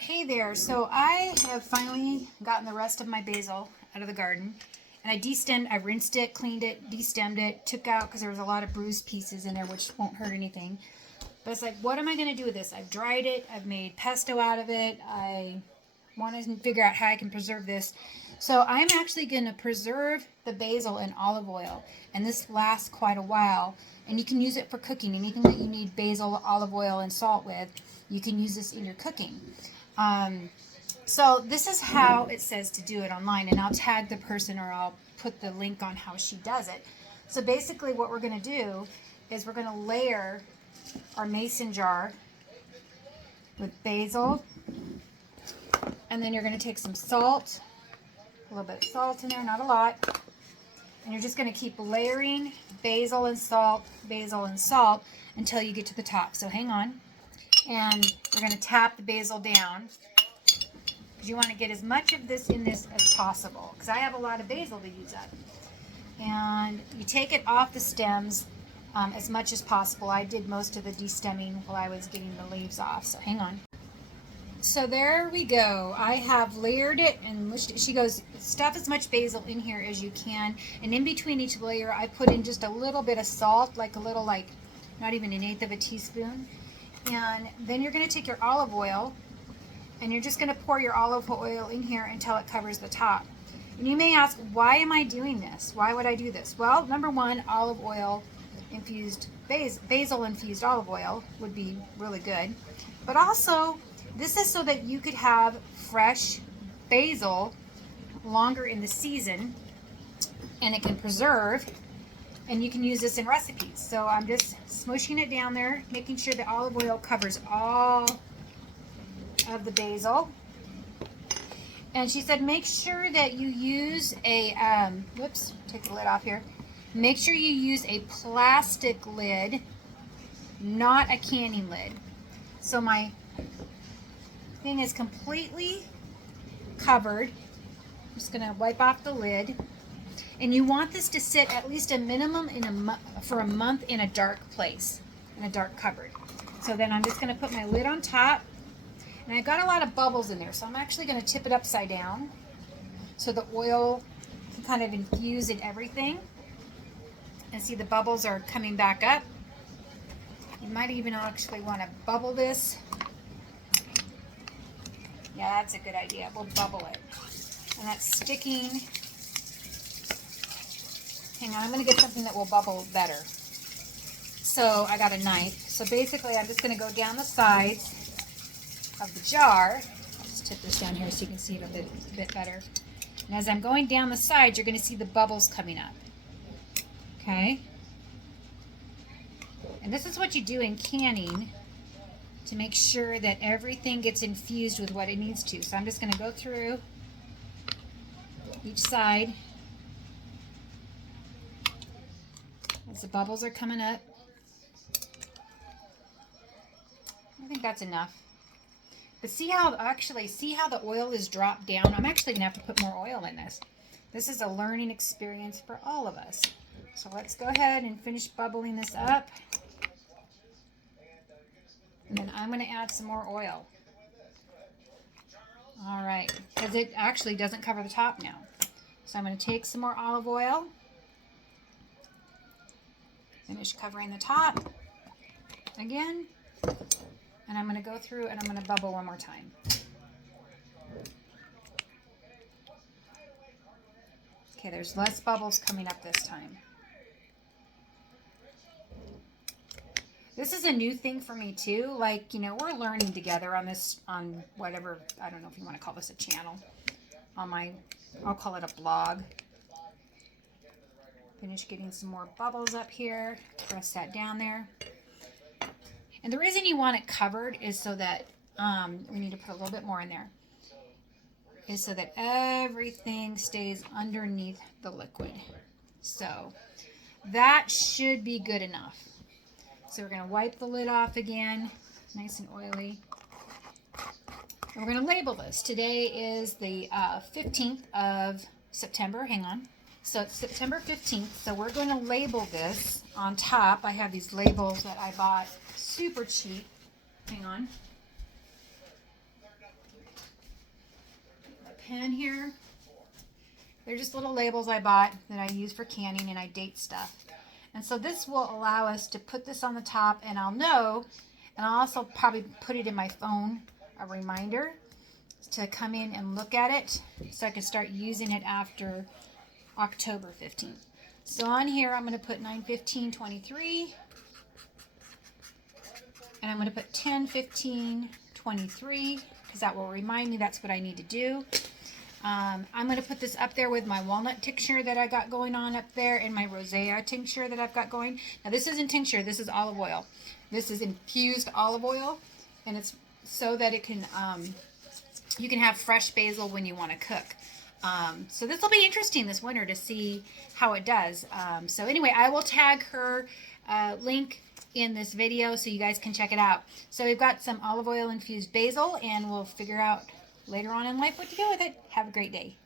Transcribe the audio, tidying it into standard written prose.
Hey there, so I have finally gotten the rest of my basil out of the garden, and I rinsed it, cleaned it, destemmed it, took out because there was a lot of bruised pieces in there which won't hurt anything. But it's like, what am I going to do with this? I've dried it, I've made pesto out of it, I want to figure out how I can preserve this. So I'm actually going to preserve the basil in olive oil, and this lasts quite a while, and you can use it for cooking. Anything that you need basil, olive oil, and salt with, you can use this in your cooking. So this is how it says to do it online, and I'll tag the person or I'll put the link on how she does it. So basically what we're going to do is we're going to layer our mason jar with basil, and then you're going to take some salt, a little bit of salt in there, not a lot, and you're just going to keep layering basil and salt until you get to the top. So hang on, and we're going to tap the basil down because you want to get as much of this in this as possible, because I have a lot of basil to use up. And you take it off the stems as much as possible. I did most of the destemming while I was getting the leaves off, so hang on. So there we go. I have layered it and mushed it. She goes, stuff as much basil in here as you can, and in between each layer I put in just a little bit of salt, like a little, like not even an eighth of a teaspoon. And then you're going to take your olive oil, and you're just going to pour your olive oil in here until it covers the top. And you may ask, why am I doing this? Why would I do this? Well, number one, olive oil infused, basil infused olive oil would be really good. But also, this is so that you could have fresh basil longer in the season, and it can preserve, and you can use this in recipes. So I'm just smushing it down there, making sure the olive oil covers all of the basil. And she said make sure that you use a whoops, take the lid off here. Make sure you use a plastic lid, not a canning lid. So my thing is completely covered. I'm just going to wipe off the lid. And you want this to sit at least a minimum for a month in a dark place, in a dark cupboard. So then I'm just going to put my lid on top. And I got a lot of bubbles in there, so I'm actually going to tip it upside down so the oil can kind of infuse in everything. And see, the bubbles are coming back up. You might even actually want to bubble this. Yeah, that's a good idea. We'll bubble it. And that's sticking. Hang on, I'm going to get something that will bubble better. So I got a knife. So basically I'm just going to go down the sides of the jar. I'll just tip this down here so you can see it a bit better. And as I'm going down the sides, you're going to see the bubbles coming up. Okay? And this is what you do in canning to make sure that everything gets infused with what it needs to. So I'm just going to go through each side as the bubbles are coming up. I think that's enough. But see how the oil is dropped down? I'm actually going to have to put more oil in this. This is a learning experience for all of us. So let's go ahead and finish bubbling this up. And then I'm going to add some more oil. All right, because it actually doesn't cover the top now. So I'm going to take some more olive oil. Finish covering the top again. And I'm going to go through and I'm going to bubble one more time. Okay, there's less bubbles coming up this time. This is a new thing for me too. Like, you know, we're learning together on this, on whatever, I don't know if you want to call this a channel. I'll call it a blog. Finish getting some more bubbles up here. Press that down there. And the reason you want it covered is so that, we need to put a little bit more in there, is so that everything stays underneath the liquid. So that should be good enough. So we're going to wipe the lid off again, nice and oily. And we're going to label this. Today is the 15th of September. Hang on. So it's September 15th. So we're going to label this on top. I have these labels that I bought super cheap. Hang on. pen here. They're just little labels I bought that I use for canning, and I date stuff. And so this will allow us to put this on the top, and I'll know, and I'll also probably put it in my phone, a reminder to come in and look at it so I can start using it after October 15th. So on here, I'm going to put 9/15/23, and I'm going to put 10/15/23 because that will remind me that's what I need to do. I'm going to put this up there with my walnut tincture that I got going on up there and my rosea tincture that I've got going. Now this isn't tincture, this is olive oil. This is infused olive oil, and it's so that it can, you can have fresh basil when you want to cook. So this will be interesting this winter to see how it does. So anyway, I will tag her link in this video so you guys can check it out. So we've got some olive oil infused basil, and we'll figure out later on in life what to do with it. Have a great day.